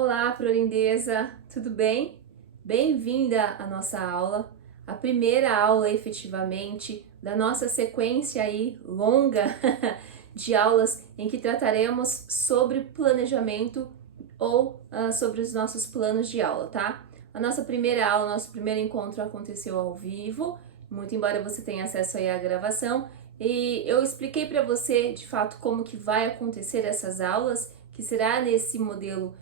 Olá, Prolindeza, tudo bem? Bem-vinda à nossa aula, a primeira aula efetivamente da nossa sequência aí longa de aulas em que trataremos sobre planejamento ou sobre os nossos planos de aula, tá? A nossa primeira aula, nosso primeiro encontro aconteceu ao vivo, muito embora você tenha acesso aí à gravação, e eu expliquei para você de fato como que vai acontecer essas aulas, que será nesse modelo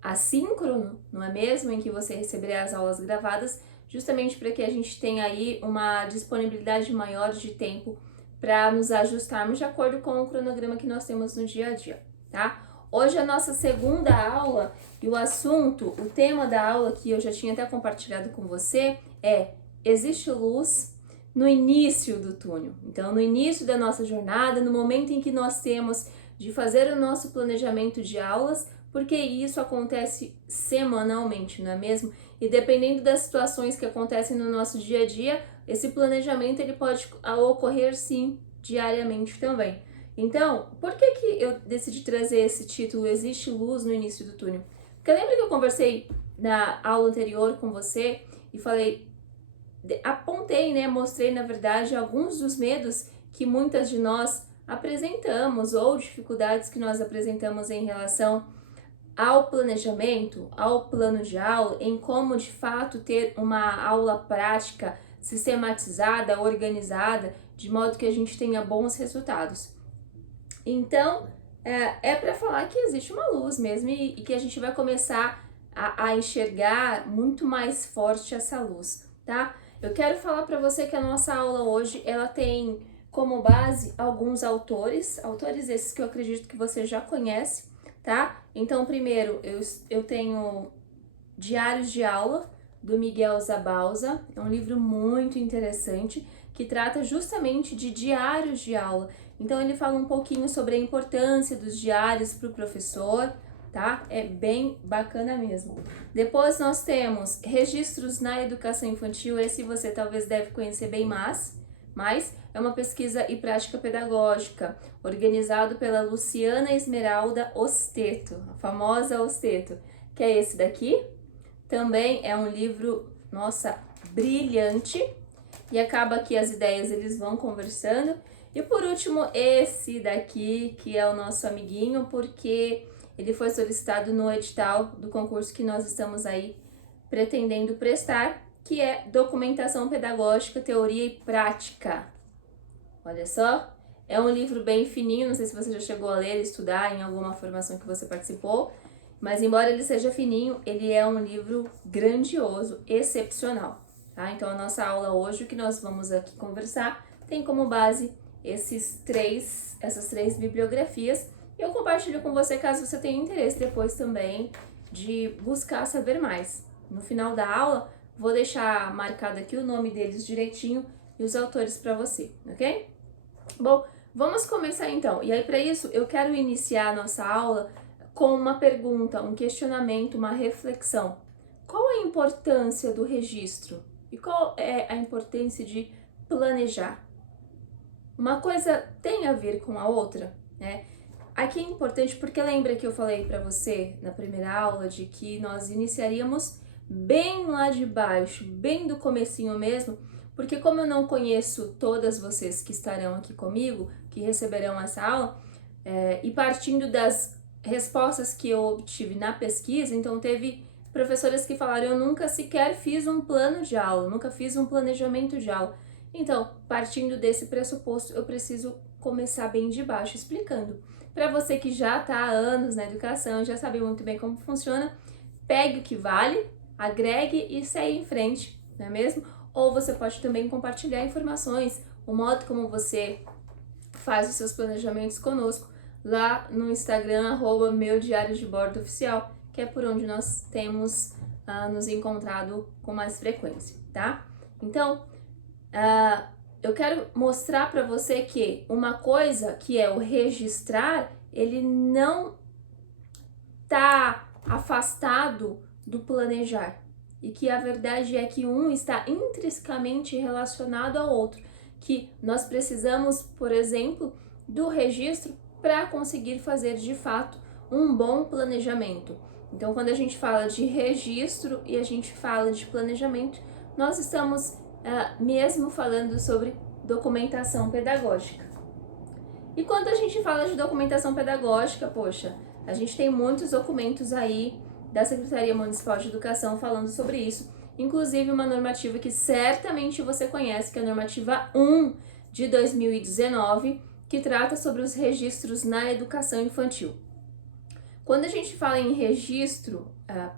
assíncrono, não é mesmo? Em que você receberá as aulas gravadas, justamente para que a gente tenha aí uma disponibilidade maior de tempo para nos ajustarmos de acordo com o cronograma que nós temos no dia a dia, tá? Hoje é a nossa segunda aula e o tema da aula que eu já tinha até compartilhado com você é: existe luz no início do túnel. Então, no início da nossa jornada, no momento em que nós temos de fazer o nosso planejamento de aulas, porque isso acontece semanalmente, não é mesmo? E dependendo das situações que acontecem no nosso dia a dia, esse planejamento ele pode ocorrer sim diariamente também. Então, por que eu decidi trazer esse título, Existe Luz no Início do Túnel? Porque lembra que eu conversei na aula anterior com você e falei, apontei, né, mostrei na verdade alguns dos medos que muitas de nós apresentamos ou dificuldades que nós apresentamos em relação ao planejamento, ao plano de aula, em como de fato ter uma aula prática sistematizada, organizada, de modo que a gente tenha bons resultados. Então, é para falar que existe uma luz mesmo e que a gente vai começar a enxergar muito mais forte essa luz, tá? Eu quero falar para você que a nossa aula hoje, ela tem como base alguns autores esses que eu acredito que você já conhece, tá? Então, primeiro, eu tenho Diários de Aula, do Miguel Zabalza, é um livro muito interessante, que trata justamente de diários de aula. Então, ele fala um pouquinho sobre a importância dos diários para o professor, tá? É bem bacana mesmo. Depois nós temos Registros na Educação Infantil, esse você talvez deve conhecer bem mas é uma pesquisa e prática pedagógica, organizado pela Luciana Esmeralda Osteto, a famosa Osteto, que é esse daqui. Também é um livro, nossa, brilhante, e acaba que as ideias eles vão conversando. E por último, esse daqui, que é o nosso amiguinho, porque ele foi solicitado no edital do concurso que nós estamos aí pretendendo prestar, que é Documentação Pedagógica, Teoria e Prática. Olha só, é um livro bem fininho, não sei se você já chegou a ler, estudar em alguma formação que você participou, mas embora ele seja fininho, ele é um livro grandioso, excepcional, tá? Então a nossa aula hoje, o que nós vamos aqui conversar, tem como base essas três bibliografias. Eu compartilho com você caso você tenha interesse depois também de buscar saber mais. No final da aula, vou deixar marcado aqui o nome deles direitinho e os autores para você, ok? Bom, vamos começar então. E aí, para isso, eu quero iniciar a nossa aula com uma pergunta, um questionamento, uma reflexão. Qual a importância do registro? E qual é a importância de planejar? Uma coisa tem a ver com a outra, né? Aqui é importante porque lembra que eu falei para você na primeira aula de que nós iniciaríamos bem lá de baixo, bem do comecinho mesmo, porque como eu não conheço todas vocês que estarão aqui comigo, que receberão essa aula, e partindo das respostas que eu obtive na pesquisa, então teve professoras que falaram: eu nunca sequer fiz um plano de aula, nunca fiz um planejamento de aula. Então, partindo desse pressuposto, eu preciso começar bem de baixo, explicando. Para você que já está há anos na educação, já sabe muito bem como funciona, pegue o que vale, agregue e segue em frente, não é mesmo? Ou você pode também compartilhar informações, o modo como você faz os seus planejamentos conosco lá no Instagram, @meudiariodebordo_oficial, que é por onde nós temos nos encontrado com mais frequência, tá? Então, eu quero mostrar para você que uma coisa que é o registrar, ele não tá afastado do planejar. E que a verdade é que um está intrinsecamente relacionado ao outro. Que nós precisamos, por exemplo, do registro para conseguir fazer de fato um bom planejamento. Então, quando a gente fala de registro e a gente fala de planejamento, nós estamos mesmo falando sobre documentação pedagógica. E quando a gente fala de documentação pedagógica, poxa, a gente tem muitos documentos aí da Secretaria Municipal de Educação falando sobre isso, inclusive uma normativa que certamente você conhece, que é a normativa 1 de 2019, que trata sobre os registros na educação infantil. Quando a gente fala em registro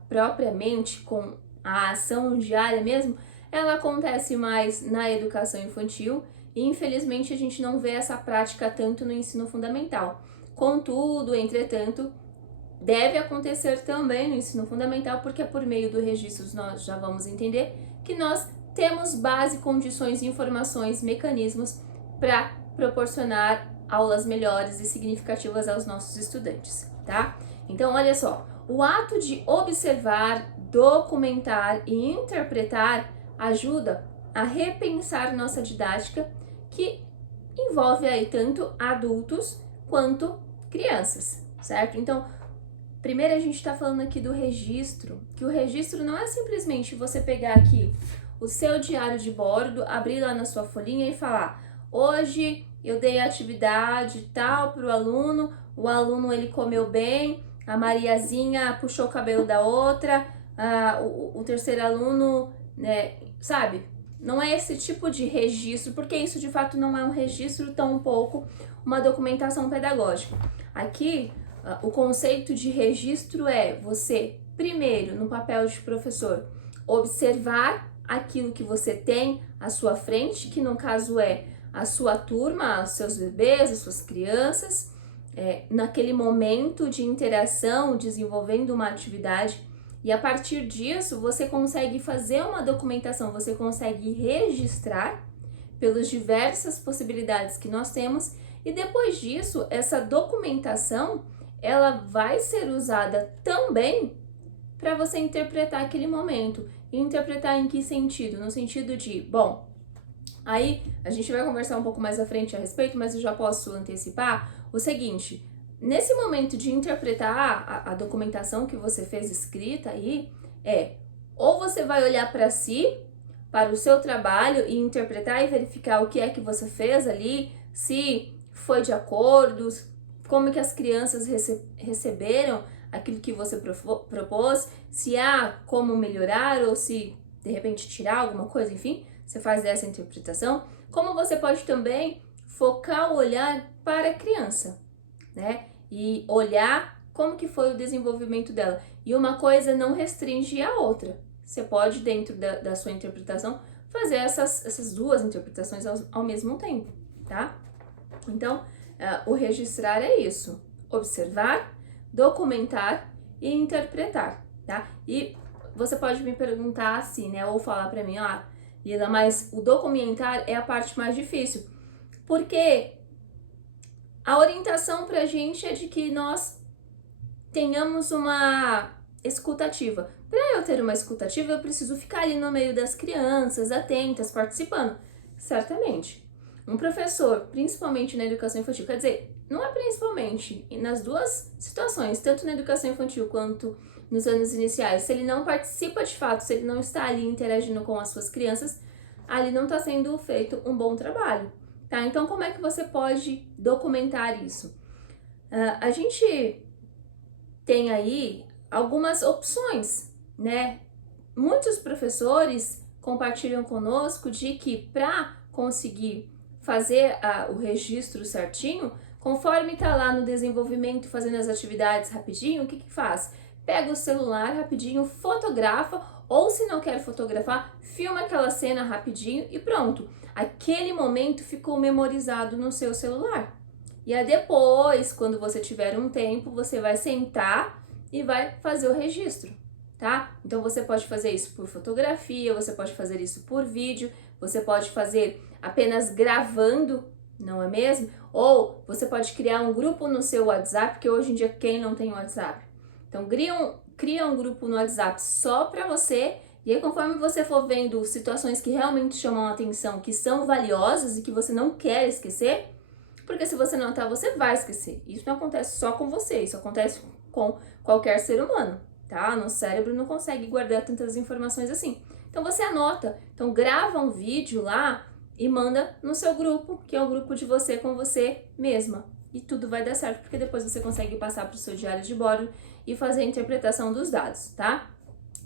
propriamente, com a ação diária mesmo, ela acontece mais na educação infantil e infelizmente a gente não vê essa prática tanto no ensino fundamental. Contudo, entretanto, deve acontecer também no ensino fundamental, porque é por meio do registro nós já vamos entender que nós temos base, condições, informações, mecanismos para proporcionar aulas melhores e significativas aos nossos estudantes, tá? Então, olha só, o ato de observar, documentar e interpretar ajuda a repensar nossa didática, que envolve aí tanto adultos quanto crianças, certo? Então, primeiro a gente está falando aqui do registro, que o registro não é simplesmente você pegar aqui o seu diário de bordo, abrir lá na sua folhinha e falar: hoje eu dei atividade tal para o aluno ele comeu bem, a Mariazinha puxou o cabelo da outra, o terceiro aluno, né, sabe? Não é esse tipo de registro, porque isso de fato não é um registro, tampouco uma documentação pedagógica. Aqui, o conceito de registro é você, primeiro, no papel de professor, observar aquilo que você tem à sua frente, que no caso é a sua turma, os seus bebês, as suas crianças, naquele momento de interação, desenvolvendo uma atividade, e a partir disso você consegue fazer uma documentação, você consegue registrar pelas diversas possibilidades que nós temos, e depois disso, essa documentação ela vai ser usada também para você interpretar aquele momento. E interpretar em que sentido? No sentido de, bom, aí a gente vai conversar um pouco mais à frente a respeito, mas eu já posso antecipar o seguinte: nesse momento de interpretar a documentação que você fez escrita aí, ou você vai olhar para si, para o seu trabalho e interpretar e verificar o que é que você fez ali, se foi de acordo, como que as crianças receberam aquilo que você propôs, se há como melhorar ou se de repente tirar alguma coisa, enfim, você faz dessa interpretação. Como você pode também focar o olhar para a criança, né? E olhar como que foi o desenvolvimento dela. E uma coisa não restringe a outra. Você pode, dentro da sua interpretação, fazer essas duas interpretações ao mesmo tempo, tá? Então, o registrar é isso: observar, documentar e interpretar, tá? E você pode me perguntar assim, né? Ou falar pra mim: Lila, mas o documentar é a parte mais difícil. Porque a orientação pra gente é de que nós tenhamos uma escutativa. Para eu ter uma escutativa, eu preciso ficar ali no meio das crianças, atentas, participando. Certamente. Um professor, principalmente na educação infantil, quer dizer, não é principalmente, nas duas situações, tanto na educação infantil quanto nos anos iniciais, se ele não participa de fato, se ele não está ali interagindo com as suas crianças, ali não está sendo feito um bom trabalho, tá? Então, como é que você pode documentar isso? A gente tem aí algumas opções, né? Muitos professores compartilham conosco de que para conseguir fazer o registro certinho, conforme tá lá no desenvolvimento, fazendo as atividades rapidinho, o que faz? Pega o celular rapidinho, fotografa, ou se não quer fotografar, filma aquela cena rapidinho e pronto. Aquele momento ficou memorizado no seu celular. E aí depois, quando você tiver um tempo, você vai sentar e vai fazer o registro, tá? Então você pode fazer isso por fotografia, você pode fazer isso por vídeo, você pode fazer apenas gravando, não é mesmo? Ou você pode criar um grupo no seu WhatsApp, porque hoje em dia quem não tem WhatsApp? Então cria um grupo no WhatsApp só para você, e aí conforme você for vendo situações que realmente chamam a atenção, que são valiosas e que você não quer esquecer, porque se você não anotar, você vai esquecer. Isso não acontece só com você, isso acontece com qualquer ser humano, tá? Nosso cérebro não consegue guardar tantas informações assim. Então você anota, então grava um vídeo lá e manda no seu grupo, que é o grupo de você com você mesma. E tudo vai dar certo, porque depois você consegue passar para o seu diário de bordo e fazer a interpretação dos dados, tá?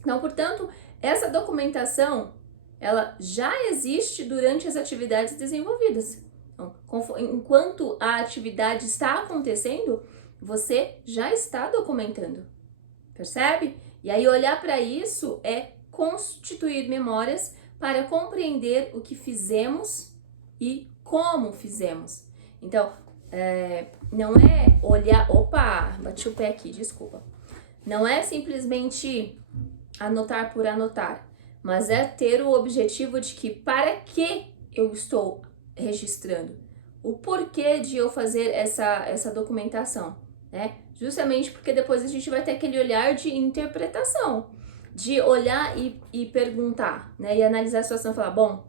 Então, portanto, essa documentação, ela já existe durante as atividades desenvolvidas. Então, enquanto a atividade está acontecendo, você já está documentando, percebe? E aí olhar para isso é constituir memórias para compreender o que fizemos e como fizemos. Então, não é olhar... Opa, bati o pé aqui, desculpa. Não é simplesmente anotar por anotar, mas é ter o objetivo de que para que eu estou registrando, o porquê de eu fazer essa documentação, né? Justamente porque depois a gente vai ter aquele olhar de interpretação, de olhar e perguntar, né? E analisar a situação e falar, bom,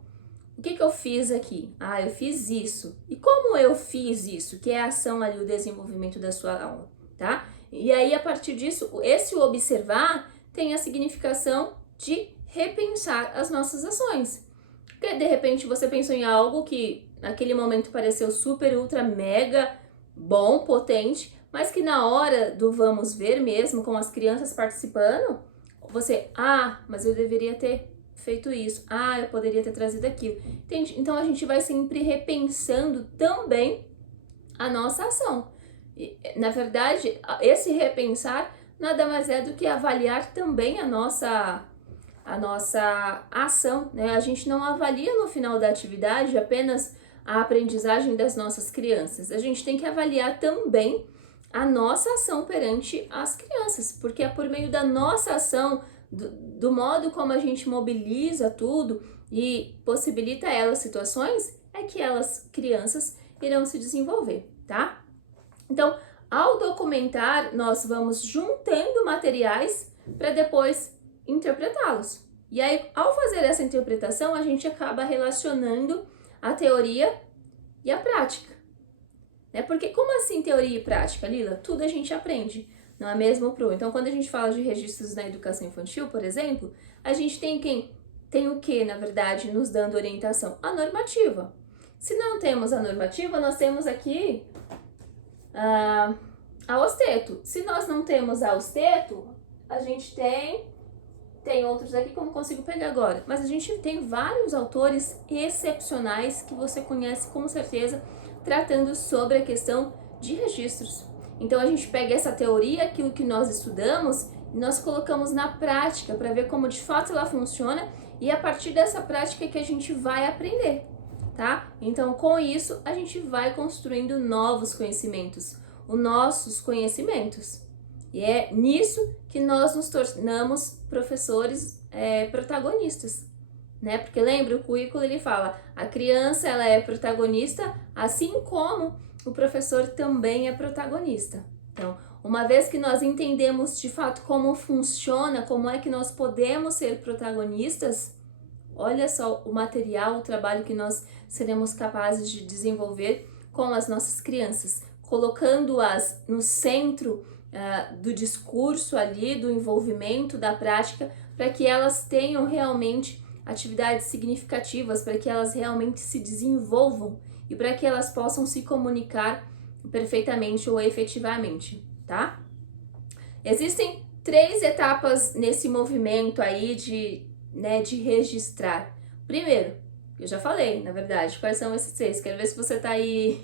o que eu fiz aqui? Ah, eu fiz isso. E como eu fiz isso? Que é a ação ali, o desenvolvimento da sua aula, tá? E aí, a partir disso, esse observar tem a significação de repensar as nossas ações. Porque, de repente, você pensou em algo que naquele momento pareceu super, ultra, mega bom, potente, mas que na hora do vamos ver mesmo, com as crianças participando, você, mas eu deveria ter feito isso, eu poderia ter trazido aquilo. Entende? Então a gente vai sempre repensando também a nossa ação. E, na verdade, esse repensar nada mais é do que avaliar também a nossa ação, né? A gente não avalia no final da atividade apenas a aprendizagem das nossas crianças. A gente tem que avaliar também a nossa ação perante as crianças, porque é por meio da nossa ação, do modo como a gente mobiliza tudo e possibilita a elas situações, é que elas, crianças, irão se desenvolver, tá? Então, ao documentar, nós vamos juntando materiais para depois interpretá-los. E aí, ao fazer essa interpretação, a gente acaba relacionando a teoria e a prática. Né? Porque como assim teoria e prática, Lila? Tudo a gente aprende, não é mesmo, Pro? Então, quando a gente fala de registros na educação infantil, por exemplo, a gente tem o que, na verdade, nos dando orientação? A normativa. Se não temos a normativa, nós temos aqui a Osteto. Se nós não temos a Osteto, a gente tem outros aqui que eu não consigo pegar agora, mas a gente tem vários autores excepcionais que você conhece com certeza, tratando sobre a questão de registros. Então a gente pega essa teoria, aquilo que nós estudamos, e nós colocamos na prática para ver como de fato ela funciona, e a partir dessa prática que a gente vai aprender, tá? Então com isso a gente vai construindo novos conhecimentos, os nossos conhecimentos. E é nisso que nós nos tornamos professores protagonistas, né? Porque lembra, o currículo ele fala, a criança ela é protagonista, assim como o professor também é protagonista. Então, uma vez que nós entendemos de fato como funciona, como é que nós podemos ser protagonistas, olha só o material, o trabalho que nós seremos capazes de desenvolver com as nossas crianças, colocando-as no centro do discurso ali, do envolvimento, da prática, para que elas tenham realmente atividades significativas, para que elas realmente se desenvolvam e para que elas possam se comunicar perfeitamente ou efetivamente, tá? Existem 3 etapas nesse movimento aí de registrar. Primeiro, eu já falei, na verdade, quais são esses 3, quero ver se você tá aí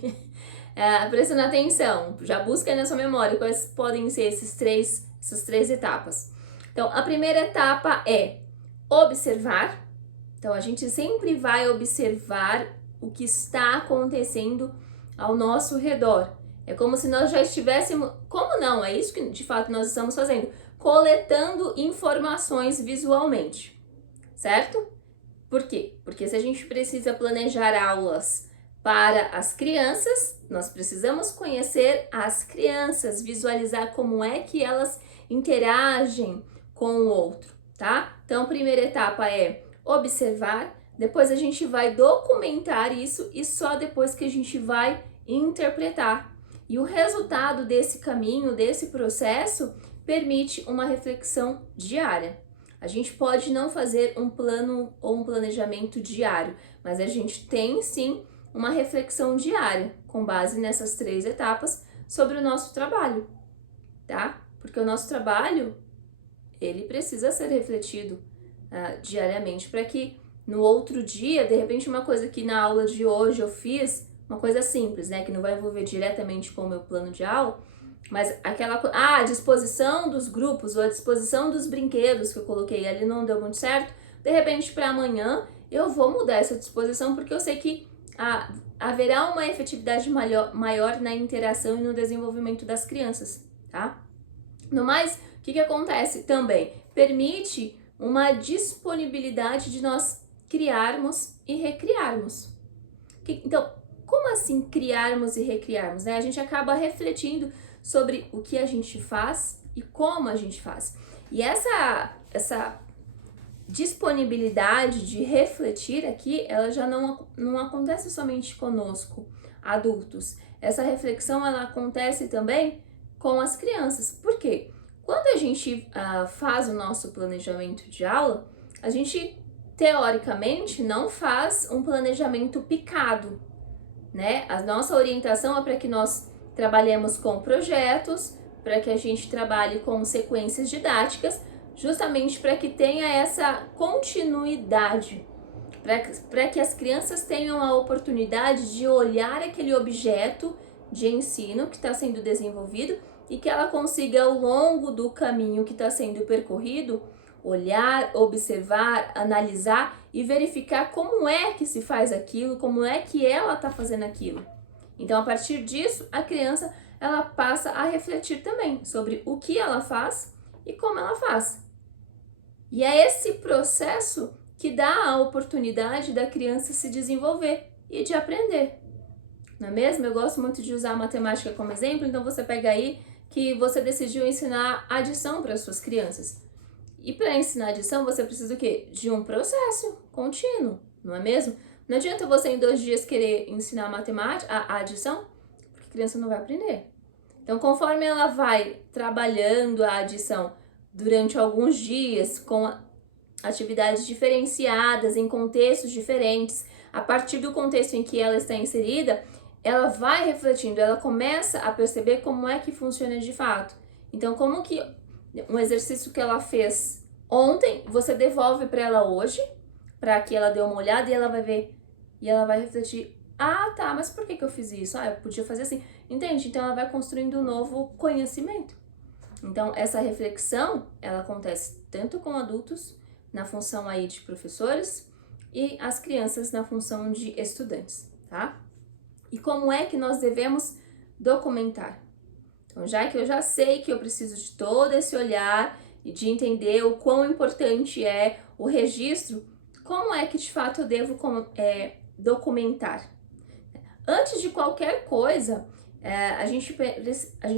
prestando atenção, já busca aí na sua memória quais podem ser essas três etapas. Então, a primeira etapa é observar. Então, a gente sempre vai observar o que está acontecendo ao nosso redor. É como se nós já estivéssemos... Como não? É isso que, de fato, nós estamos fazendo. Coletando informações visualmente, certo? Por quê? Porque se a gente precisa planejar aulas para as crianças, nós precisamos conhecer as crianças, visualizar como é que elas interagem com o outro, tá? Então, a primeira etapa é observar, depois a gente vai documentar isso e só depois que a gente vai interpretar. E o resultado desse caminho, desse processo, permite uma reflexão diária. A gente pode não fazer um plano ou um planejamento diário, mas a gente tem sim uma reflexão diária, com base nessas 3 etapas, sobre o nosso trabalho, tá? Porque o nosso trabalho, ele precisa ser refletido diariamente, para que no outro dia, de repente, uma coisa que na aula de hoje eu fiz, uma coisa simples, né, que não vai envolver diretamente com o meu plano de aula, mas aquela a disposição dos grupos ou a disposição dos brinquedos que eu coloquei ali não deu muito certo, de repente para amanhã eu vou mudar essa disposição, porque eu sei que haverá uma efetividade maior na interação e no desenvolvimento das crianças, tá? No mais, o que acontece também? Permite uma disponibilidade de nós criarmos e recriarmos. Então, como assim criarmos e recriarmos, né? A gente acaba refletindo sobre o que a gente faz e como a gente faz. E essa disponibilidade de refletir aqui, ela já não acontece somente conosco, adultos. Essa reflexão, ela acontece também com as crianças. Por quê? Quando a gente faz o nosso planejamento de aula, a gente, teoricamente, não faz um planejamento picado, né? A nossa orientação é para que nós trabalhemos com projetos, para que a gente trabalhe com sequências didáticas, justamente para que tenha essa continuidade, para que as crianças tenham a oportunidade de olhar aquele objeto de ensino que está sendo desenvolvido e que ela consiga, ao longo do caminho que está sendo percorrido, olhar, observar, analisar e verificar como é que se faz aquilo, como é que ela está fazendo aquilo. Então, a partir disso, a criança, ela passa a refletir também sobre o que ela faz e como ela faz. E é esse processo que dá a oportunidade da criança se desenvolver e de aprender. Não é mesmo? Eu gosto muito de usar a matemática como exemplo, então você pega aí que você decidiu ensinar adição para as suas crianças. E para ensinar adição, você precisa o quê? De um processo contínuo, não é mesmo? Não adianta você em 2 dias querer ensinar a adição, porque a criança não vai aprender. Então, conforme ela vai trabalhando a adição durante alguns dias, com atividades diferenciadas, em contextos diferentes, a partir do contexto em que ela está inserida, ela vai refletindo, ela começa a perceber como é que funciona de fato. Então, como que um exercício que ela fez ontem, você devolve para ela hoje, para que ela dê uma olhada e ela vai ver, e ela vai refletir, tá, mas por que eu fiz isso? Eu podia fazer assim. Entende? Então, ela vai construindo um novo conhecimento. Então, essa reflexão, ela acontece tanto com adultos, na função aí de professores, e as crianças na função de estudantes, tá? E como é que nós devemos documentar? Então, já que eu já sei que eu preciso de todo esse olhar e de entender o quão importante é o registro, como é que de fato eu devo documentar? Antes de qualquer coisa, a gente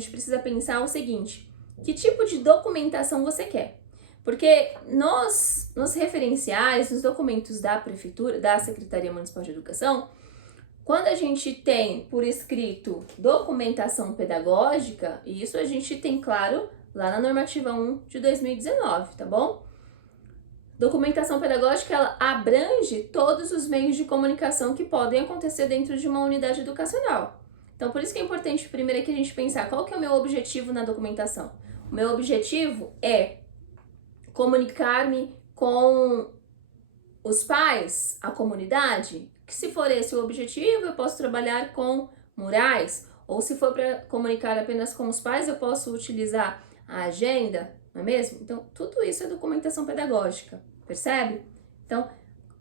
precisa pensar o seguinte: que tipo de documentação você quer? Porque nos referenciais, nos documentos da Prefeitura, da Secretaria Municipal de Educação, quando a gente tem por escrito documentação pedagógica, e isso a gente tem claro lá na normativa 1 de 2019, tá bom? Documentação pedagógica, ela abrange todos os meios de comunicação que podem acontecer dentro de uma unidade educacional. Então, por isso que é importante primeiro que a gente pensar qual que é o meu objetivo na documentação. O meu objetivo é comunicar-me com os pais, a comunidade, que se for esse o objetivo, eu posso trabalhar com murais, ou se for para comunicar apenas com os pais, eu posso utilizar a agenda, não é mesmo? Então, tudo isso é documentação pedagógica, percebe? Então,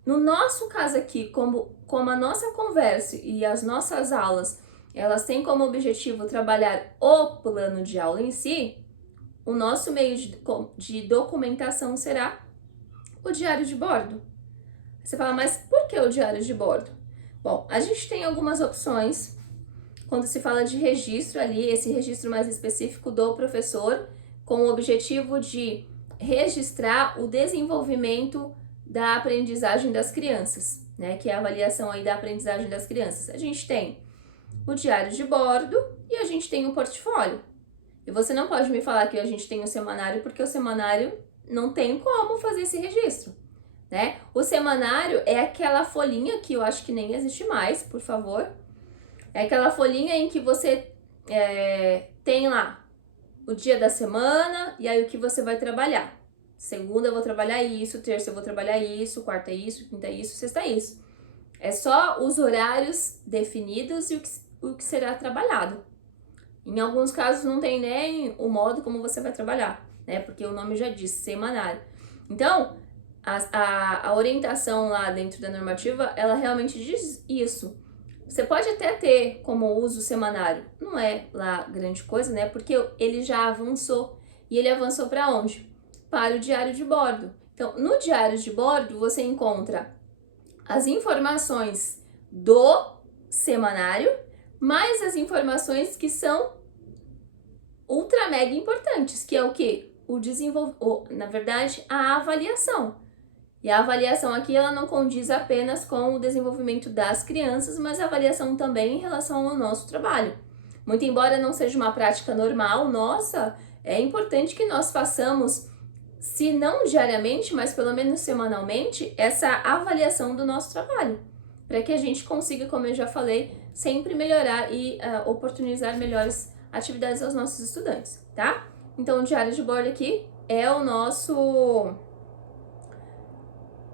no nosso caso aqui, como a nossa conversa e as nossas aulas, elas têm como objetivo trabalhar o plano de aula em si, o nosso meio de documentação será o diário de bordo. Você fala, mas por que o diário de bordo? Bom, a gente tem algumas opções quando se fala de registro ali, esse registro mais específico do professor, com o objetivo de registrar o desenvolvimento da aprendizagem das crianças, né? Que é a avaliação aí da aprendizagem das crianças. A gente tem o diário de bordo e a gente tem o portfólio. E você não pode me falar que a gente tem o semanário, porque o semanário não tem como fazer esse registro, né? O semanário é aquela folhinha que eu acho que nem existe mais, por favor. É aquela folhinha em que você tem lá o dia da semana e aí o que você vai trabalhar. Segunda eu vou trabalhar isso, terça eu vou trabalhar isso, quarta é isso, quinta é isso, sexta é isso. É só os horários definidos e o que será trabalhado. Em alguns casos não tem nem o modo como você vai trabalhar, né? Porque o nome já diz, semanário. Então, a orientação lá dentro da normativa, ela realmente diz isso. Você pode até ter como uso semanário, não é lá grande coisa, né? Porque ele já avançou. E ele avançou para onde? Para o diário de bordo. Então, no diário de bordo, você encontra as informações do semanário, mais as informações que são ultra mega importantes, que é o quê? Na verdade, a avaliação. E a avaliação aqui, ela não condiz apenas com o desenvolvimento das crianças, mas a avaliação também em relação ao nosso trabalho. Muito embora não seja uma prática normal nossa, é importante que nós façamos, se não diariamente, mas pelo menos semanalmente, essa avaliação do nosso trabalho, para que a gente consiga, como eu já falei, sempre melhorar e oportunizar melhores atividades aos nossos estudantes, tá? Então, o diário de bordo aqui é o nosso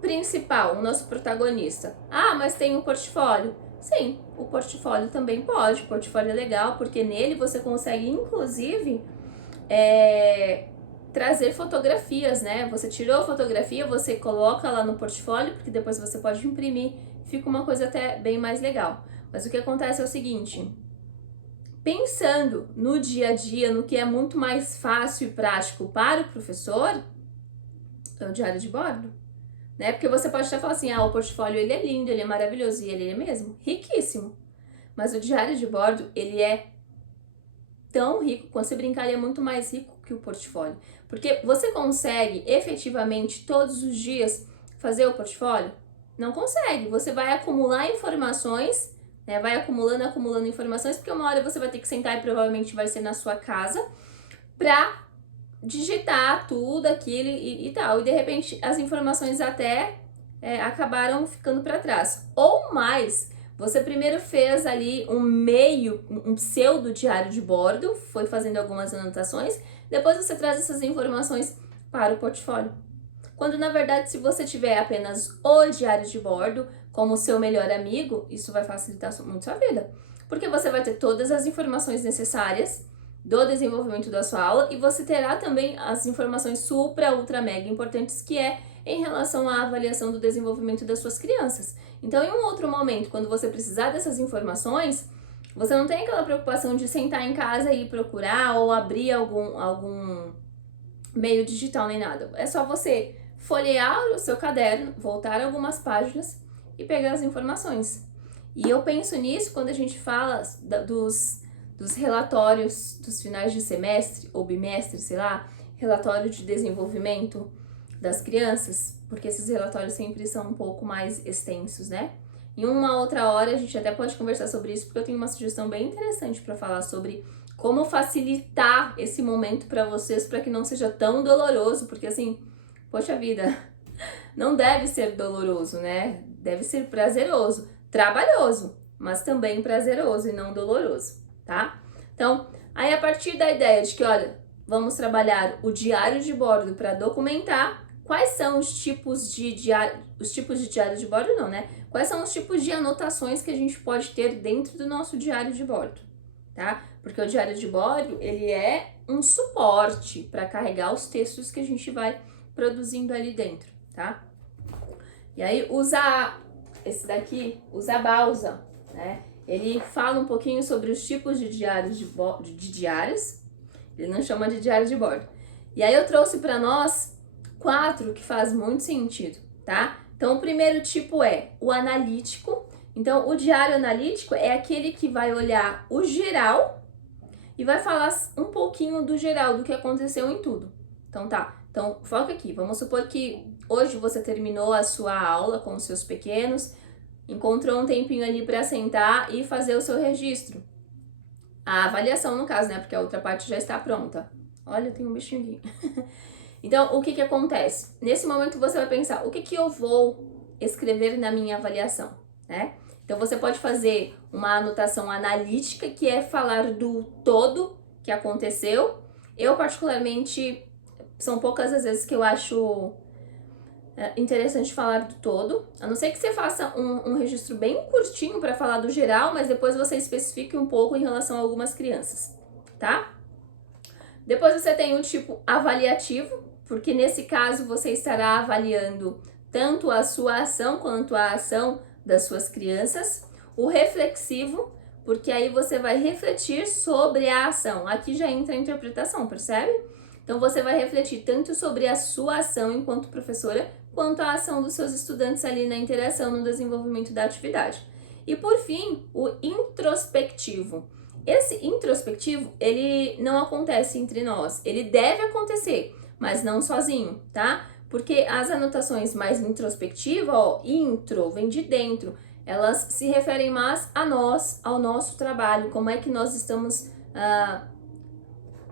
principal, o nosso protagonista. Ah, mas tem um portfólio? Sim, o portfólio também pode. O portfólio é legal porque nele você consegue, inclusive, trazer fotografias, né? Você tirou a fotografia, você coloca lá no portfólio, porque depois você pode imprimir, fica uma coisa até bem mais legal. Mas o que acontece é o seguinte, pensando no dia a dia, no que é muito mais fácil e prático para o professor, é o diário de bordo, né? Porque você pode até falar assim, o portfólio ele é lindo, ele é maravilhoso, e ele é mesmo riquíssimo. Mas o diário de bordo, ele é tão rico, quando você brincar, ele é muito mais rico que o portfólio. Porque você consegue efetivamente todos os dias fazer o portfólio? Não consegue. Você vai acumular informações, né? Vai acumulando informações, porque uma hora você vai ter que sentar e provavelmente vai ser na sua casa pra digitar tudo aquilo e tal. E de repente as informações até acabaram ficando para trás. Ou mais, você primeiro fez ali um pseudo diário de bordo, foi fazendo algumas anotações, depois você traz essas informações para o portfólio. Quando na verdade, se você tiver apenas o diário de bordo como seu melhor amigo, isso vai facilitar muito sua vida. Porque você vai ter todas as informações necessárias do desenvolvimento da sua aula e você terá também as informações supra, ultra, mega importantes que é em relação à avaliação do desenvolvimento das suas crianças. Então, em um outro momento, quando você precisar dessas informações, você não tem aquela preocupação de sentar em casa e procurar ou abrir algum meio digital nem nada. É só você folhear o seu caderno, voltar algumas páginas e pegar as informações. E eu penso nisso quando a gente fala dos relatórios dos finais de semestre ou bimestre, sei lá, relatório de desenvolvimento das crianças, porque esses relatórios sempre são um pouco mais extensos, né? Em uma outra hora a gente até pode conversar sobre isso, porque eu tenho uma sugestão bem interessante para falar sobre como facilitar esse momento para vocês, para que não seja tão doloroso, porque assim, poxa vida, não deve ser doloroso, né? Deve ser prazeroso, trabalhoso, mas também prazeroso e não doloroso, tá? Então, aí a partir da ideia de que, olha, vamos trabalhar o diário de bordo para documentar quais são os tipos de diário de bordo, não, né? Quais são os tipos de anotações que a gente pode ter dentro do nosso diário de bordo, tá? Porque o diário de bordo, ele é um suporte para carregar os textos que a gente vai produzindo ali dentro, tá? E aí, esse daqui, o Zabauza, né? Ele fala um pouquinho sobre os tipos de diários diários. Ele não chama de diário de bordo. E aí eu trouxe para nós 4 que faz muito sentido, tá? Então, o primeiro tipo é o analítico. Então, o diário analítico é aquele que vai olhar o geral e vai falar um pouquinho do geral, do que aconteceu em tudo. Então, tá. Então, foca aqui. Vamos supor que hoje você terminou a sua aula com os seus pequenos, encontrou um tempinho ali para sentar e fazer o seu registro. A avaliação, no caso, né? Porque a outra parte já está pronta. Olha, tem um bichinho aqui. Então, o que que acontece? Nesse momento você vai pensar, o que que eu vou escrever na minha avaliação, né? Então, você pode fazer uma anotação analítica, que é falar do todo que aconteceu. Eu, particularmente, são poucas as vezes que eu acho interessante falar do todo, a não ser que você faça um registro bem curtinho para falar do geral, mas depois você especifique um pouco em relação a algumas crianças, tá? Depois você tem o tipo avaliativo, porque nesse caso você estará avaliando tanto a sua ação quanto a ação das suas crianças. O reflexivo, porque aí você vai refletir sobre a ação. Aqui já entra a interpretação, percebe? Então você vai refletir tanto sobre a sua ação enquanto professora, quanto a ação dos seus estudantes ali na interação, no desenvolvimento da atividade. E por fim, o introspectivo. Esse introspectivo, ele não acontece entre nós, ele deve acontecer, mas não sozinho, tá? Porque as anotações mais introspectivas, ó, intro, vem de dentro, elas se referem mais a nós, ao nosso trabalho, como é que nós estamos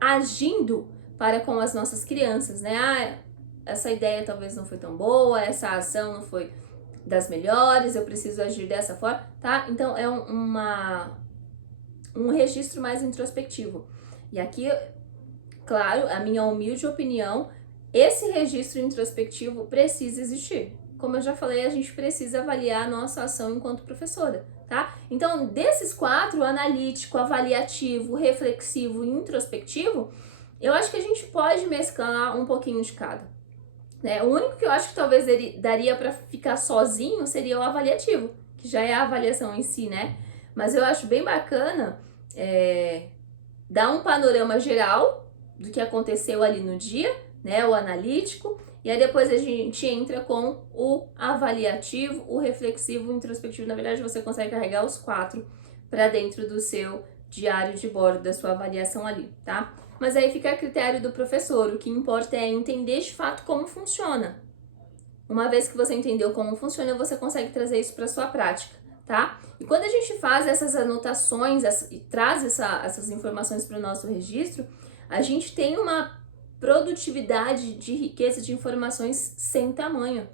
agindo para com as nossas crianças, né? Ah, essa ideia talvez não foi tão boa, essa ação não foi das melhores, eu preciso agir dessa forma, tá? Então é um registro mais introspectivo. E aqui, claro, a minha humilde opinião, esse registro introspectivo precisa existir. Como eu já falei, a gente precisa avaliar a nossa ação enquanto professora, tá? Então, desses 4, analítico, avaliativo, reflexivo e introspectivo, eu acho que a gente pode mesclar um pouquinho de cada. Né? O único que eu acho que talvez daria para ficar sozinho seria o avaliativo, que já é a avaliação em si, né? Mas eu acho bem bacana dar um panorama geral do que aconteceu ali no dia, né? O analítico, e aí depois a gente entra com o avaliativo, o reflexivo, o introspectivo. Na verdade, você consegue carregar os 4 para dentro do seu diário de bordo, da sua avaliação ali, tá? Mas aí fica a critério do professor, o que importa é entender de fato como funciona. Uma vez que você entendeu como funciona, você consegue trazer isso para sua prática, tá? E quando a gente faz essas anotações e traz essas informações para o nosso registro, a gente tem uma produtividade de riqueza de informações sem tamanho,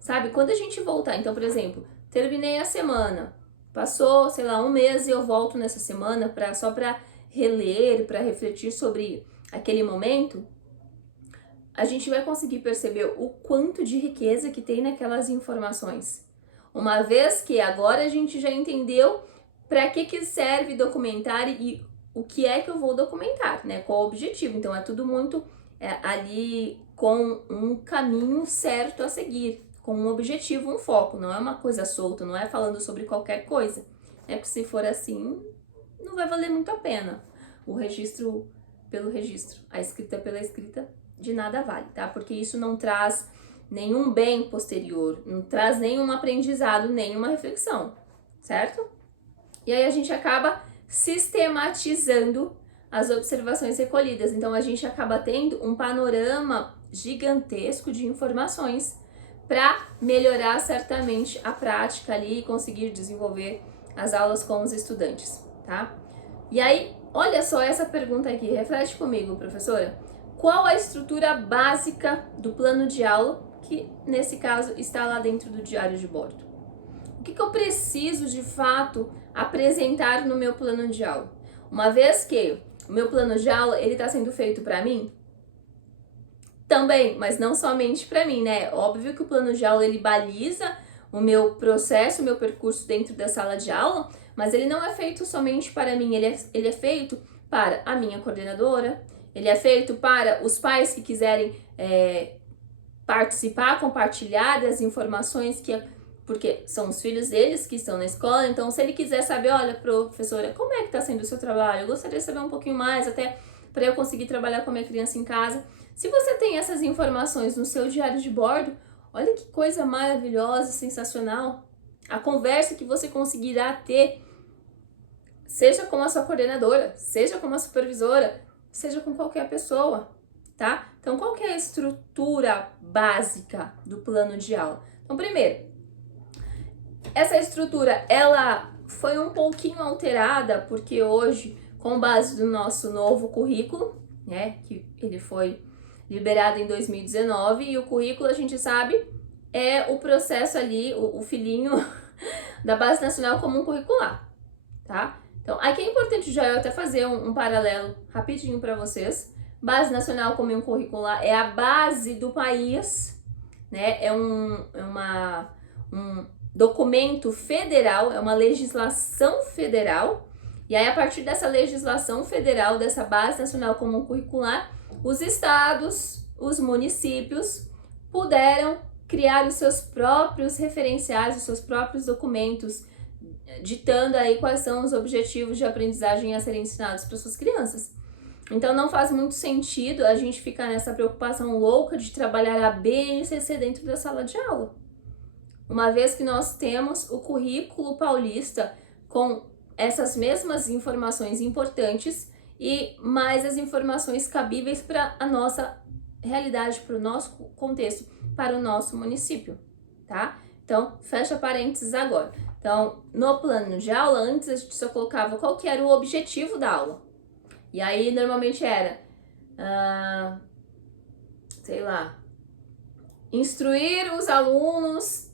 sabe? Quando a gente voltar, então, por exemplo, terminei a semana, passou, sei lá, um mês e eu volto nessa semana só para reler, para refletir sobre aquele momento, a gente vai conseguir perceber o quanto de riqueza que tem naquelas informações. Uma vez que agora a gente já entendeu para que serve documentar e o que é que eu vou documentar, né? Qual o objetivo. Então é tudo muito ali com um caminho certo a seguir, com um objetivo, um foco. Não é uma coisa solta, não é falando sobre qualquer coisa. Porque se for assim, não vai valer muito a pena. O registro pelo registro, a escrita pela escrita, de nada vale, tá? Porque isso não traz nenhum bem posterior, não traz nenhum aprendizado, nenhuma reflexão, certo? E aí a gente acaba sistematizando as observações recolhidas. Então a gente acaba tendo um panorama gigantesco de informações para melhorar certamente a prática ali e conseguir desenvolver as aulas com os estudantes, tá? E aí, olha só essa pergunta aqui, reflete comigo, professora. Qual a estrutura básica do plano de aula, que nesse caso está lá dentro do diário de bordo? O que eu preciso de fato apresentar no meu plano de aula? Uma vez que o meu plano de aula ele está sendo feito para mim, também, mas não somente para mim, né? Óbvio que o plano de aula ele baliza o meu processo, o meu percurso dentro da sala de aula, mas ele não é feito somente para mim, ele é feito para a minha coordenadora, ele é feito para os pais que quiserem participar, compartilhar das informações porque são os filhos deles que estão na escola, então se ele quiser saber, olha, professora, como é que está sendo o seu trabalho? Eu gostaria de saber um pouquinho mais, até para eu conseguir trabalhar com a minha criança em casa. Se você tem essas informações no seu diário de bordo, olha que coisa maravilhosa, sensacional. A conversa que você conseguirá ter, seja com a sua coordenadora, seja com a supervisora, seja com qualquer pessoa, tá? Então, qual que é a estrutura básica do plano de aula? Então, primeiro, essa estrutura, ela foi um pouquinho alterada, porque hoje, com base no nosso novo currículo, né, que ele foi liberado em 2019, e o currículo, a gente sabe, é o processo ali, o filhinho da Base Nacional Comum Curricular, tá? Então, aqui é importante já eu até fazer um paralelo rapidinho para vocês. Base Nacional Comum Curricular é a base do país, né? É um documento federal, é uma legislação federal, e aí a partir dessa legislação federal, dessa Base Nacional Comum Curricular, os estados, os municípios puderam criar os seus próprios referenciais, os seus próprios documentos, ditando aí quais são os objetivos de aprendizagem a serem ensinados para suas crianças. Então não faz muito sentido a gente ficar nessa preocupação louca de trabalhar a BNCC dentro da sala de aula. Uma vez que nós temos o currículo paulista com essas mesmas informações importantes e mais as informações cabíveis para a nossa realidade, para o nosso contexto, para o nosso município, tá? Então, fecha parênteses agora. Então, no plano de aula, antes a gente só colocava qual que era o objetivo da aula. E aí, normalmente era, sei lá, instruir os alunos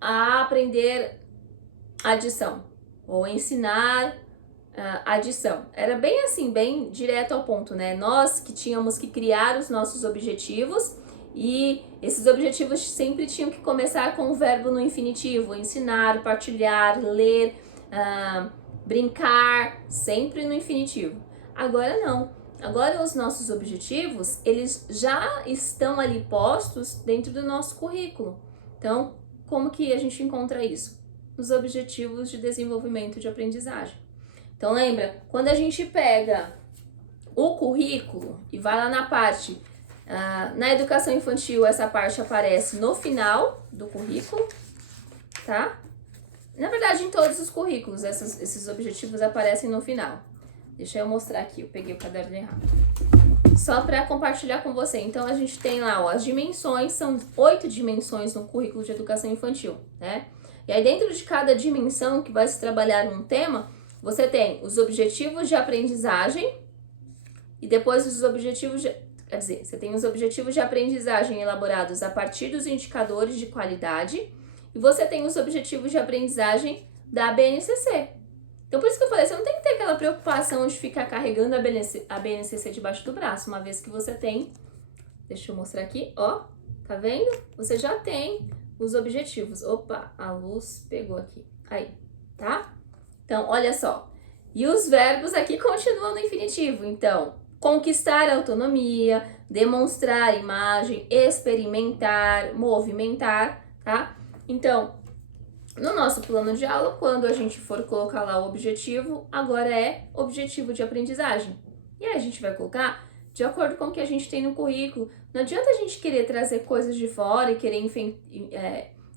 a aprender adição, ou ensinar adição. Era bem assim, bem direto ao ponto, né? Nós que tínhamos que criar os nossos objetivos, e esses objetivos sempre tinham que começar com o verbo no infinitivo: ensinar, partilhar, ler, brincar, sempre no infinitivo. Agora não. Agora os nossos objetivos, eles já estão ali postos dentro do nosso currículo. Então, como que a gente encontra isso? Nos objetivos de desenvolvimento de aprendizagem. Então lembra, quando a gente pega o currículo e vai lá na parte, na educação infantil, essa parte aparece no final do currículo, tá? Na verdade, em todos os currículos, esses objetivos aparecem no final. Deixa eu mostrar aqui, eu peguei o caderno errado. Só para compartilhar com você. Então, a gente tem lá, ó, as dimensões, são 8 dimensões no currículo de educação infantil, né? E aí, dentro de cada dimensão que vai se trabalhar um tema, você tem os objetivos de aprendizagem e depois os objetivos de... Quer dizer, você tem os objetivos de aprendizagem elaborados a partir dos indicadores de qualidade e você tem os objetivos de aprendizagem da BNCC. Então, por isso que eu falei, você não tem que ter aquela preocupação de ficar carregando a BNCC debaixo do braço, uma vez que você tem... Deixa eu mostrar aqui, ó, tá vendo? Você já tem os objetivos. Opa, a luz pegou aqui. Aí, tá? Então, olha só. E os verbos aqui continuam no infinitivo. Então, conquistar autonomia, demonstrar imagem, experimentar, movimentar, tá? Então, no nosso plano de aula, quando a gente for colocar lá o objetivo, agora é objetivo de aprendizagem. E aí a gente vai colocar de acordo com o que a gente tem no currículo. Não adianta a gente querer trazer coisas de fora e querer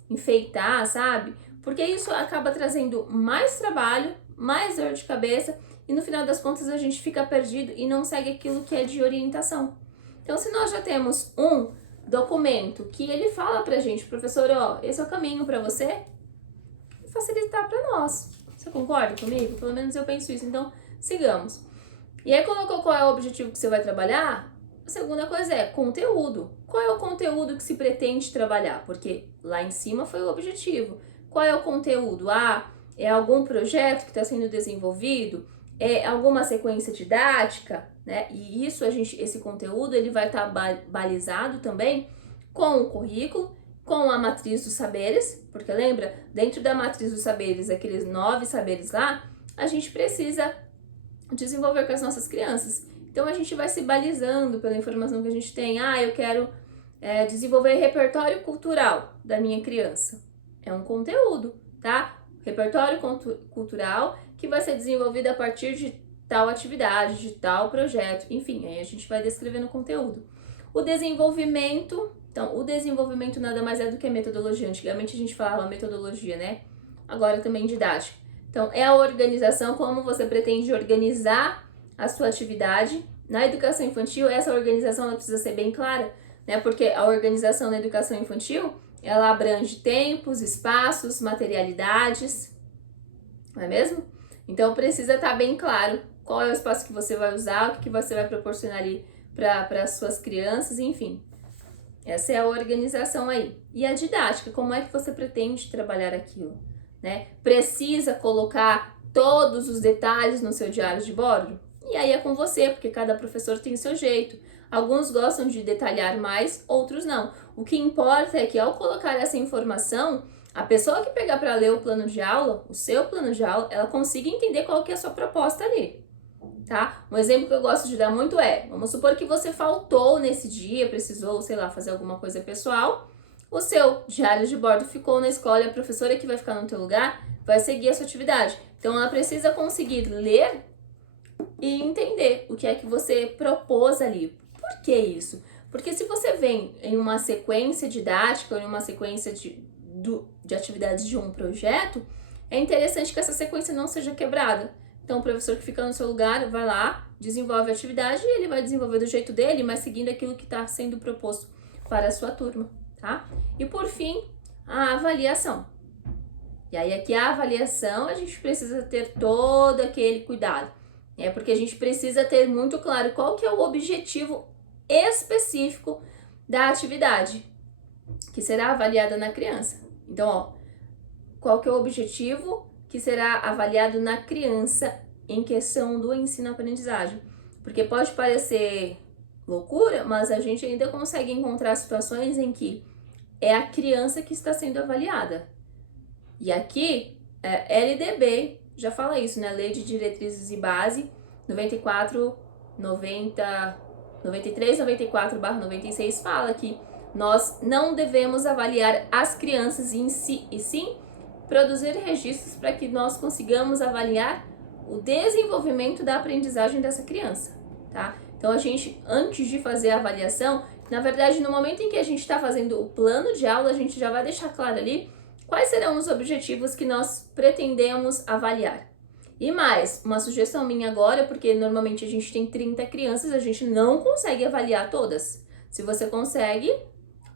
enfeitar, sabe? Porque isso acaba trazendo mais trabalho, mais dor de cabeça e no final das contas a gente fica perdido e não segue aquilo que é de orientação. Então, se nós já temos um documento que ele fala pra gente, professor, ó, esse é o caminho pra você, facilitar pra nós. Você concorda comigo? Pelo menos eu penso isso. Então, sigamos. E aí, colocou qual é o objetivo que você vai trabalhar? A segunda coisa é conteúdo. Qual é o conteúdo que se pretende trabalhar? Porque lá em cima foi o objetivo. Qual é o conteúdo? É algum projeto que está sendo desenvolvido? É alguma sequência didática? Né? E isso, esse conteúdo, ele vai estar balizado também com o currículo, com a matriz dos saberes, porque lembra, dentro da matriz dos saberes, aqueles 9 saberes lá, a gente precisa desenvolver com as nossas crianças. Então, a gente vai se balizando pela informação que a gente tem. Eu quero desenvolver repertório cultural da minha criança. É um conteúdo, tá? Repertório cultural que vai ser desenvolvido a partir de tal atividade, de tal projeto, enfim, aí a gente vai descrevendo o conteúdo. O desenvolvimento, então, o desenvolvimento nada mais é do que a metodologia. Antigamente a gente falava metodologia, né? Agora também didática. Então, é a organização, como você pretende organizar a sua atividade. Na educação infantil, essa organização ela precisa ser bem clara, né? Porque a organização na educação infantil, ela abrange tempos, espaços, materialidades, não é mesmo? Então precisa estar bem claro qual é o espaço que você vai usar, o que você vai proporcionar ali para as suas crianças, enfim. Essa é a organização aí. E a didática, como é que você pretende trabalhar aquilo, né? Precisa colocar todos os detalhes no seu diário de bordo? E aí é com você, porque cada professor tem o seu jeito. Alguns gostam de detalhar mais, outros não. O que importa é que ao colocar essa informação, a pessoa que pegar para ler o plano de aula, o seu plano de aula, ela consiga entender qual que é a sua proposta ali. Tá? Um exemplo que eu gosto de dar muito é, vamos supor que você faltou nesse dia, precisou, sei lá, fazer alguma coisa pessoal, o seu diário de bordo ficou na escola e a professora que vai ficar no teu lugar vai seguir a sua atividade. Então ela precisa conseguir ler e entender o que é que você propôs ali. Por que isso? Porque se você vem em uma sequência didática ou em uma sequência de atividades de um projeto, é interessante que essa sequência não seja quebrada. Então, o professor que fica no seu lugar vai lá, desenvolve a atividade e ele vai desenvolver do jeito dele, mas seguindo aquilo que está sendo proposto para a sua turma, tá? E por fim, a avaliação. E aí, aqui a avaliação, a gente precisa ter todo aquele cuidado, porque a gente precisa ter muito claro qual que é o objetivo específico da atividade que será avaliada na criança. Então, ó, qual que é o objetivo que será avaliado na criança em questão do ensino-aprendizagem. Porque pode parecer loucura, mas a gente ainda consegue encontrar situações em que é a criança que está sendo avaliada. E aqui, LDB já fala isso, né? Lei de Diretrizes e Base 93/94/96 fala que nós não devemos avaliar as crianças em si, e sim produzir registros para que nós consigamos avaliar o desenvolvimento da aprendizagem dessa criança, tá? Então a gente, antes de fazer a avaliação, na verdade, no momento em que a gente está fazendo o plano de aula, a gente já vai deixar claro ali quais serão os objetivos que nós pretendemos avaliar. E mais, uma sugestão minha agora, porque normalmente a gente tem 30 crianças, a gente não consegue avaliar todas. Se você consegue,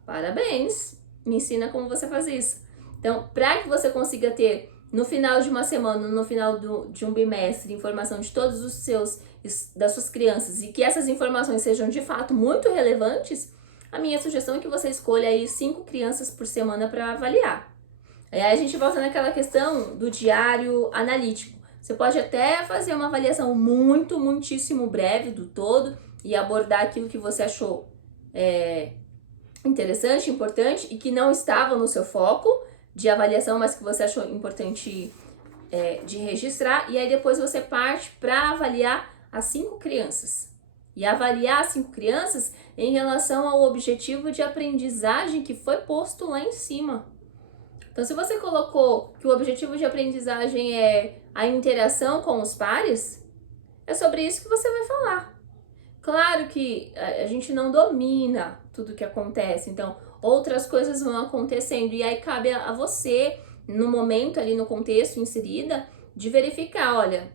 parabéns, me ensina como você faz isso. Então, para que você consiga ter, no final de uma semana, no final de um bimestre, informação de todos das suas crianças e que essas informações sejam de fato muito relevantes, a minha sugestão é que você escolha aí 5 crianças por semana para avaliar. Aí a gente volta naquela questão do diário analítico. Você pode até fazer uma avaliação muitíssimo breve do todo e abordar aquilo que você achou interessante, importante e que não estava no seu foco de avaliação, mas que você achou importante de registrar, e aí depois você parte para avaliar as 5 crianças. E avaliar as 5 crianças em relação ao objetivo de aprendizagem que foi posto lá em cima. Então, se você colocou que o objetivo de aprendizagem é a interação com os pares, é sobre isso que você vai falar. Claro que a gente não domina tudo que acontece, então outras coisas vão acontecendo e aí cabe a você, no momento ali no contexto inserida, de verificar, olha,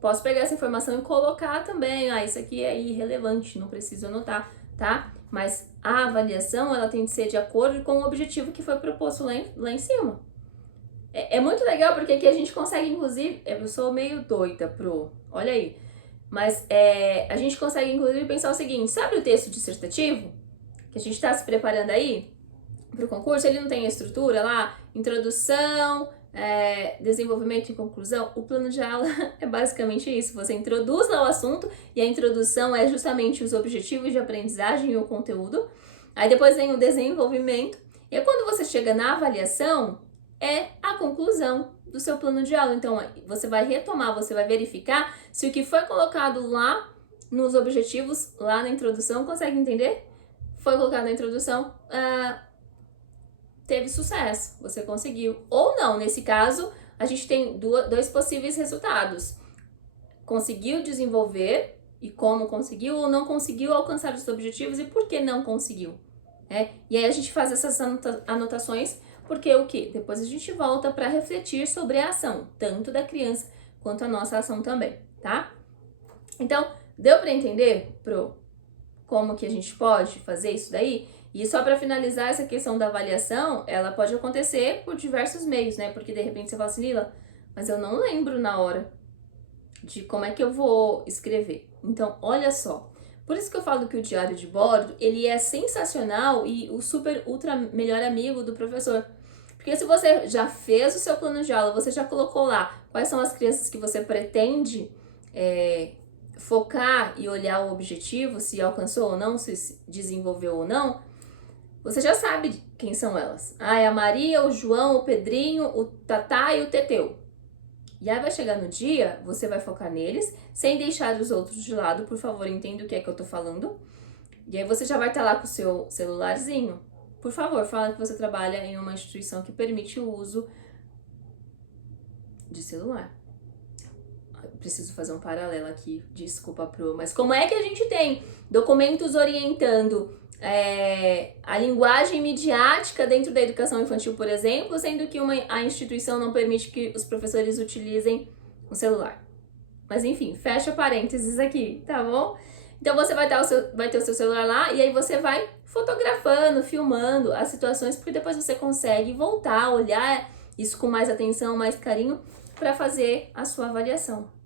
posso pegar essa informação e colocar também, isso aqui é irrelevante, não preciso anotar, tá? Mas a avaliação, ela tem que ser de acordo com o objetivo que foi proposto lá em cima. É muito legal porque aqui a gente consegue, inclusive, eu sou meio doida olha aí, mas a gente consegue, inclusive, pensar o seguinte, sabe o texto dissertativo? Que a gente está se preparando aí para o concurso, ele não tem a estrutura lá, introdução, desenvolvimento e conclusão. O plano de aula é basicamente isso, você introduz lá o assunto e a introdução é justamente os objetivos de aprendizagem e o conteúdo, aí depois vem o desenvolvimento, e aí quando você chega na avaliação, é a conclusão do seu plano de aula. Então você vai retomar, você vai verificar se o que foi colocado lá nos objetivos, lá na introdução, consegue entender? Foi colocado na introdução, teve sucesso, você conseguiu. Ou não, nesse caso, a gente tem dois possíveis resultados. Conseguiu desenvolver e como conseguiu, ou não conseguiu alcançar os objetivos e por que não conseguiu. E aí a gente faz essas anotações, porque o quê? Depois a gente volta para refletir sobre a ação, tanto da criança quanto a nossa ação também, tá? Então, deu para entender, como que a gente pode fazer isso daí? E só para finalizar essa questão da avaliação, ela pode acontecer por diversos meios, né? Porque de repente você fala assim, Lila, mas eu não lembro na hora. de como é que eu vou escrever. Então, olha só. Por isso que eu falo que o diário de bordo, ele é sensacional e o super ultra melhor amigo do professor. Porque se você já fez o seu plano de aula, você já colocou lá quais são as crianças que você pretende focar e olhar o objetivo, se alcançou ou não, se desenvolveu ou não, você já sabe quem são elas. Ah, é a Maria, o João, o Pedrinho, o Tatá e o Teteu. E aí vai chegar no dia, você vai focar neles, sem deixar os outros de lado, por favor, entenda o que é que eu tô falando. E aí você já vai estar lá com o seu celularzinho. Por favor, fala que você trabalha em uma instituição que permite o uso de celular. Preciso fazer um paralelo aqui, desculpa, Pro, mas como é que a gente tem documentos orientando a linguagem midiática dentro da educação infantil, por exemplo, sendo que a instituição não permite que os professores utilizem o celular? Mas enfim, fecha parênteses aqui, tá bom? Então você vai ter o seu celular lá e aí você vai fotografando, filmando as situações, porque depois você consegue voltar, olhar isso com mais atenção, mais carinho, para fazer a sua avaliação.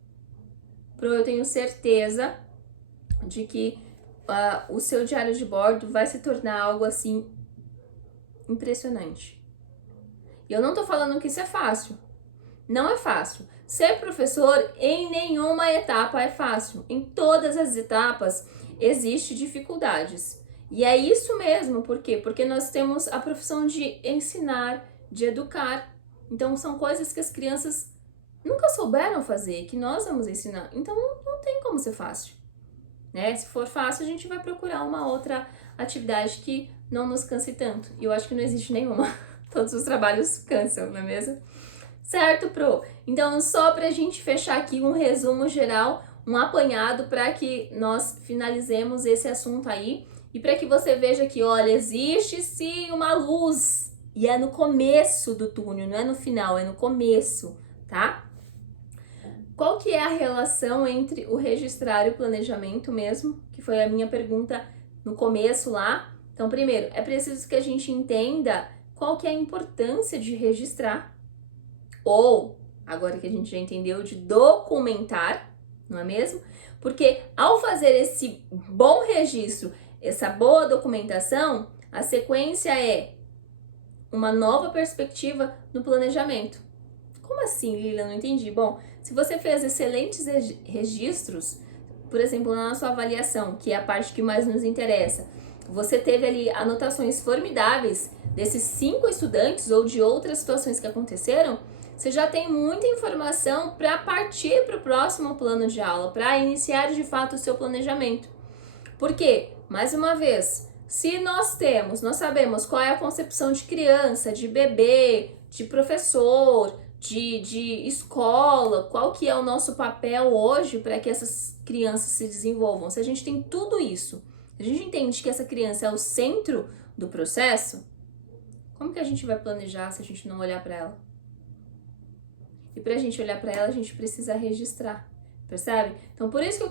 Eu tenho certeza de que o seu diário de bordo vai se tornar algo assim impressionante. E eu não tô falando que isso é fácil. Não é fácil. Ser professor em nenhuma etapa é fácil. Em todas as etapas existem dificuldades. E é isso mesmo, por quê? Porque nós temos a profissão de ensinar, de educar. Então são coisas que as crianças nunca souberam fazer, que nós vamos ensinar. Então não tem como ser fácil, né? Se for fácil, a gente vai procurar uma outra atividade que não nos canse tanto. E eu acho que não existe nenhuma. Todos os trabalhos cansam, não é mesmo? Certo, Pro? Então, só pra gente fechar aqui um resumo geral, um apanhado para que nós finalizemos esse assunto aí e para que você veja que, olha, existe sim uma luz e é no começo do túnel, não é no final, é no começo, tá? Qual que é a relação entre o registrar e o planejamento mesmo? Que foi a minha pergunta no começo lá. Então, primeiro, é preciso que a gente entenda qual que é a importância de registrar, ou, agora que a gente já entendeu, de documentar, não é mesmo? Porque ao fazer esse bom registro, essa boa documentação, a sequência é uma nova perspectiva no planejamento. Como assim, Lila? Não entendi. Bom, se você fez excelentes registros, por exemplo, na sua avaliação, que é a parte que mais nos interessa, você teve ali anotações formidáveis desses 5 estudantes ou de outras situações que aconteceram, você já tem muita informação para partir para o próximo plano de aula, para iniciar de fato o seu planejamento. Por quê? Mais uma vez, se nós sabemos qual é a concepção de criança, de bebê, de professor, de escola, qual que é o nosso papel hoje para que essas crianças se desenvolvam. Se a gente tem tudo isso, a gente entende que essa criança é o centro do processo, como que a gente vai planejar se a gente não olhar para ela? E para a gente olhar para ela, a gente precisa registrar, percebe? Então, por isso que eu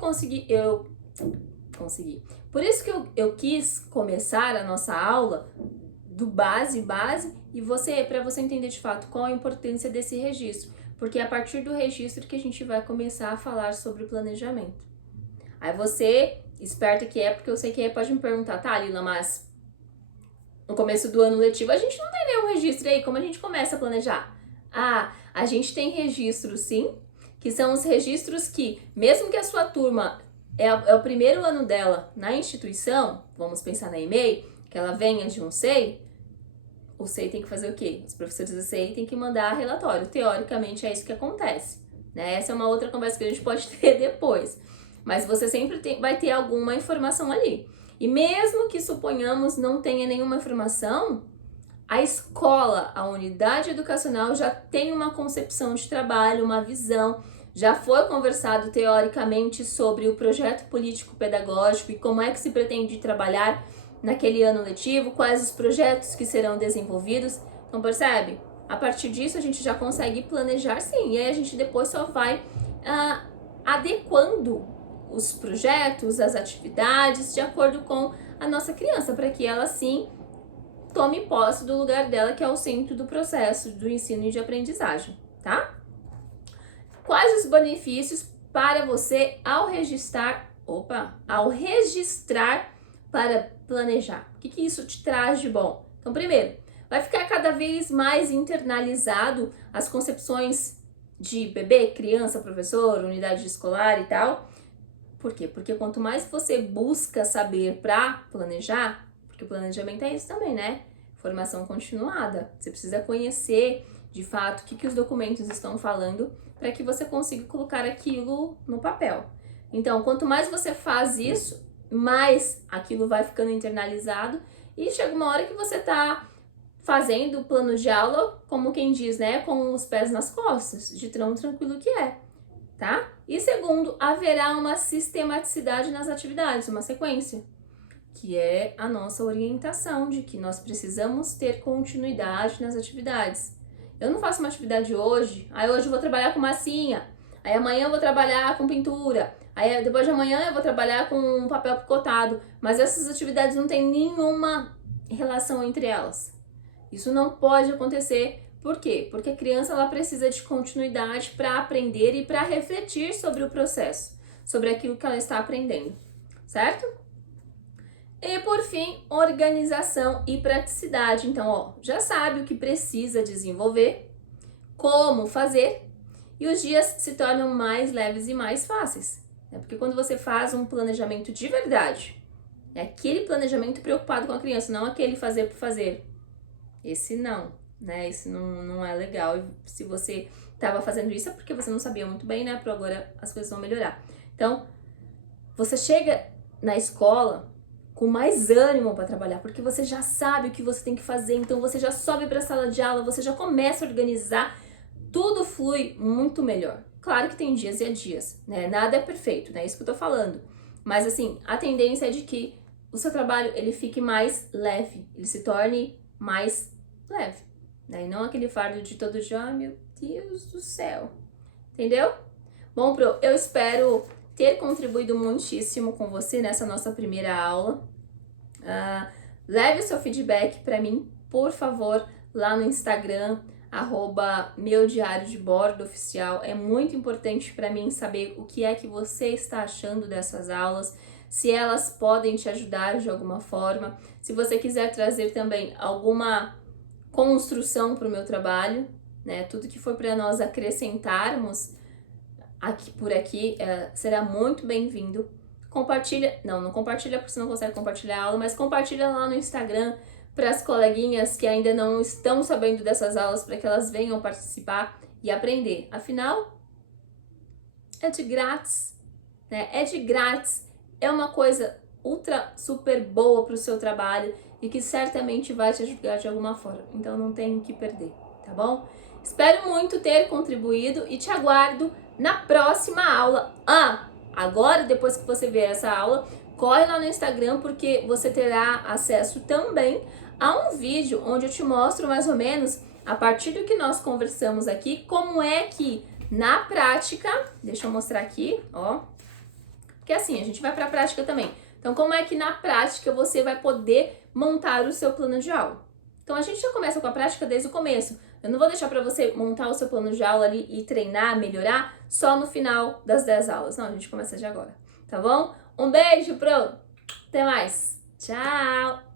consegui. Por isso que eu quis começar a nossa aula do base, e para você entender de fato qual a importância desse registro. Porque é a partir do registro que a gente vai começar a falar sobre planejamento. Aí você, esperta que é, porque eu sei que pode me perguntar, tá, Lila, mas no começo do ano letivo a gente não tem nenhum registro aí, como a gente começa a planejar? Ah, a gente tem registros sim, que são os registros que, mesmo que a sua turma é o primeiro ano dela na instituição, vamos pensar na EMEI, que ela venha de um SEI, o SEI tem que fazer o quê? Os professores do SEI têm que mandar relatório. Teoricamente é isso que acontece, né? Essa é uma outra conversa que a gente pode ter depois. Mas você sempre vai ter alguma informação ali. E mesmo que, suponhamos, não tenha nenhuma informação, a escola, a unidade educacional já tem uma concepção de trabalho, uma visão, já foi conversado teoricamente sobre o projeto político-pedagógico e como é que se pretende trabalhar naquele ano letivo, quais os projetos que serão desenvolvidos. Então, percebe? A partir disso, a gente já consegue planejar sim, e aí a gente depois só vai adequando os projetos, as atividades, de acordo com a nossa criança, para que ela sim tome posse do lugar dela, que é o centro do processo do ensino e de aprendizagem, tá? Quais os benefícios para você ao registrar para planejar. O que isso te traz de bom? Então, primeiro, vai ficar cada vez mais internalizado as concepções de bebê, criança, professor, unidade escolar e tal. Por quê? Porque quanto mais você busca saber para planejar, porque o planejamento é isso também, né? Formação continuada. Você precisa conhecer, de fato, o que os documentos estão falando para que você consiga colocar aquilo no papel. Então, quanto mais você faz isso, mais aquilo vai ficando internalizado e chega uma hora que você tá fazendo o plano de aula, como quem diz, né, com os pés nas costas, de tão tranquilo que é, tá? E segundo, haverá uma sistematicidade nas atividades, uma sequência, que é a nossa orientação de que nós precisamos ter continuidade nas atividades. Eu não faço uma atividade hoje, aí hoje eu vou trabalhar com massinha, aí amanhã eu vou trabalhar com pintura, aí depois de amanhã eu vou trabalhar com papel picotado, mas essas atividades não têm nenhuma relação entre elas. Isso não pode acontecer. Por quê? Porque a criança ela precisa de continuidade para aprender e para refletir sobre o processo, sobre aquilo que ela está aprendendo, certo? E por fim, organização e praticidade. Então, ó, já sabe o que precisa desenvolver, como fazer, e os dias se tornam mais leves e mais fáceis. Né? Porque quando você faz um planejamento de verdade, é aquele planejamento preocupado com a criança, não aquele fazer por fazer. Esse não, né? Esse não é legal. E se você estava fazendo isso é porque você não sabia muito bem, né? Para agora as coisas vão melhorar. Então, você chega na escola com mais ânimo para trabalhar, porque você já sabe o que você tem que fazer, então você já sobe para a sala de aula, você já começa a organizar, tudo flui muito melhor. Claro que tem dias e dias, né? Nada é perfeito, né? Isso que eu tô falando. Mas assim, a tendência é de que o seu trabalho ele fique mais leve, ele se torne mais leve, né? E não aquele fardo de todo dia, ai meu Deus do céu, entendeu? Bom, Pro, eu espero ter contribuído muitíssimo com você nessa nossa primeira aula. Leve o seu feedback para mim, por favor, lá no Instagram, @meudiariodebordo oficial. É muito importante para mim saber o que é que você está achando dessas aulas, se elas podem te ajudar de alguma forma. Se você quiser trazer também alguma construção para o meu trabalho, né? Tudo que for para nós acrescentarmos por aqui será muito bem-vindo. Compartilha, não compartilha porque você não consegue compartilhar a aula, mas compartilha lá no Instagram para as coleguinhas que ainda não estão sabendo dessas aulas, para que elas venham participar e aprender. Afinal, é de grátis, né? É de grátis, é uma coisa ultra super boa para o seu trabalho e que certamente vai te ajudar de alguma forma. Então não tem o que perder, tá bom? Espero muito ter contribuído e te aguardo na próxima aula. Agora, depois que você ver essa aula, corre lá no Instagram porque você terá acesso também a um vídeo onde eu te mostro mais ou menos, a partir do que nós conversamos aqui, como é que na prática, deixa eu mostrar aqui, ó, porque assim, a gente vai para a prática também. Então, como é que na prática você vai poder montar o seu plano de aula? Então, a gente já começa com a prática desde o começo. Eu não vou deixar para você montar o seu plano de aula ali e treinar, melhorar, só no final das 10 aulas. Não, a gente começa de agora, tá bom? Um beijo, Pro! Até mais! Tchau!